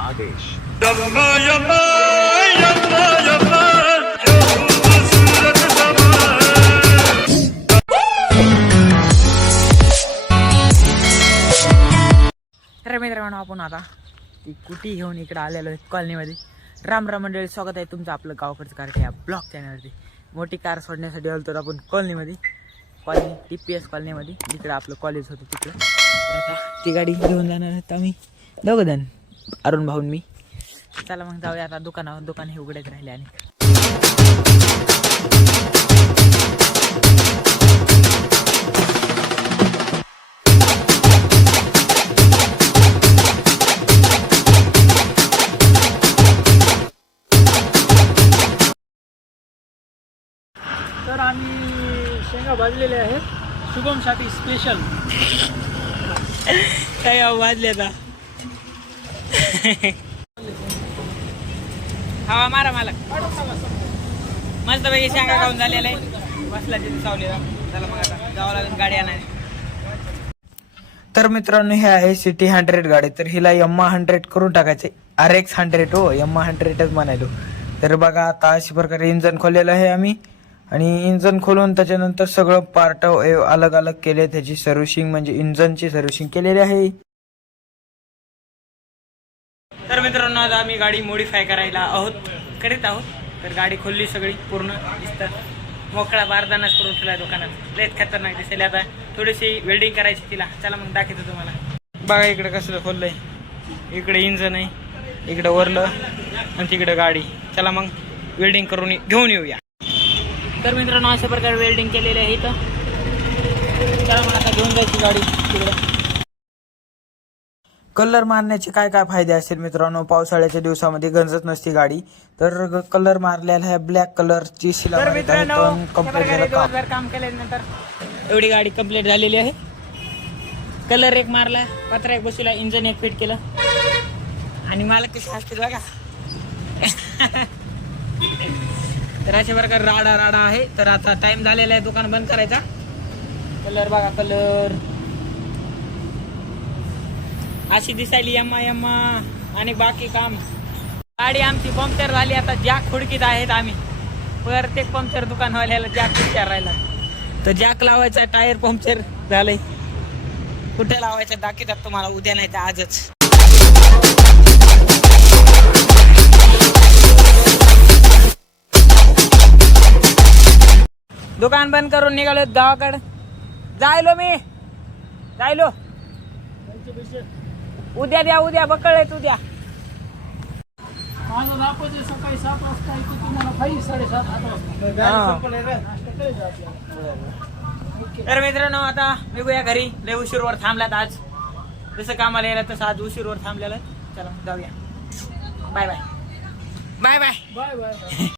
आदेश. तर मित्रांनो आपण आता ती कुटी घेऊन इकडे आलेलो आहे कॉलनीमध्ये. राम राम मंडळी स्वागत आहे तुमचं आपलं गावकडचं कार या ब्लॉक चॅनलवरती. मोठी कार सोडण्यासाठी आलो तर आपण कॉलनीमध्ये. कॉलनी टी पी एस कॉलनीमध्ये. जिकडे आपलं कॉलेज होतं तिकडं. आता ती गाडी घेऊन जाणार आहोत आम्ही. दोघं जण. अरुण भाऊन मी. चला मग जाऊया आता दुकानावर. दुकान हे उघडेच राहिले आणि. तर आम्ही शेंगा भाजलेल्या आहेत. शुभमसाठी स्पेशल काय वाजले आता हवा मारा मला मस्त पैकी शेंगा खाऊन झालेला आहे. बसला तिथे सावलीला. चला मग आता जावं लागेल गाडी आणायला. तर मित्रांनो हे आहे सिटी हंड्रेड गाडी. तर हिला यम्मा हंड्रेड करून टाकायचे. आर एक्स हंड्रेड हो यम्मा हंड्रेडच म्हणायलो तर बघा आता अशा प्रकारे इंजन खोललेलं आहे आम्ही. आणि इंजन खोलून त्याच्यानंतर सगळं पार्ट अलग अलग केले. त्याची सर्व्हिसिंग म्हणजे इंजनची सर्व्हिसिंग केलेली आहे. तर मित्रांनो आज आम्ही गाडी मॉडीफाय करायला आहोत. करीत आहोत. तर गाडी खोलली सगळी पूर्ण दिसतं. मोकळा बारदानाच करून ठेवला दुकानात. लयच खतरनाक दिसेल. आता थोडीशी वेल्डिंग करायची तिला. चला मग दाखवतो तुम्हाला. बघा इकडे कसलं खोललंय. इकडे इंजन आहे. इकडे वरलं. आणि तिकडे गाडी. चला मग वेल्डिंग करून घेऊन येऊया. तर मित्रांनो अशा प्रकारे वेल्डिंग केलेली आहे इथं. चला मग आता घेऊन जायची गाडी तिकडे. कलर मारण्याचे काय काय फायदे असतील मित्रांनो? पावसाळ्याच्या दिवसामध्ये गंजत नसती गाडी. तर कलर मारलेला आहे ब्लॅक कलरची शिला कंप्लीट झालं काम? काम केल्यानंतर? एवढी गाडी कंप्लीट झालेली आहे. कलर एक मारला पत्रा एक बसवला इंजन एक फिट केलं. आणि मला कशी असते बघा. तर अशा प्रकारे राडा राडा आहे. तर आता टाइम झालेला आहे दुकान बंद करायचा. कलर बघा कलर. अशी दिसायली यम्मा यम्मा. आणि बाकी काम. गाडी आमची पंक्चर झाली आता जॅक खुडकीत आहेत आम्ही. प्रत्येक पंक्चर दुकानवाल्याला जॅक विचारायला तर जॅक लावायचा टायर पंक्चर झालंय. कुठे लावायचं दाखवतात तुम्हाला उद्या नाही तर आजच. दुकान बंद करून निघालो गावाकडे जायलो मी. जायलो. उद्या द्या उद्या बकळ आहेत उद्या. माझं सकाळी सात वाजता तुम्हाला साडेसात आठ. तर मित्रांनो आता निघूया घरी. लय उशीरवर थांबल्यात आज. जसं कामाला यायला तसं आज उशीरवर थांबलेलं. चला जाऊया. Bye bye. Bye bye. Bye bye bye.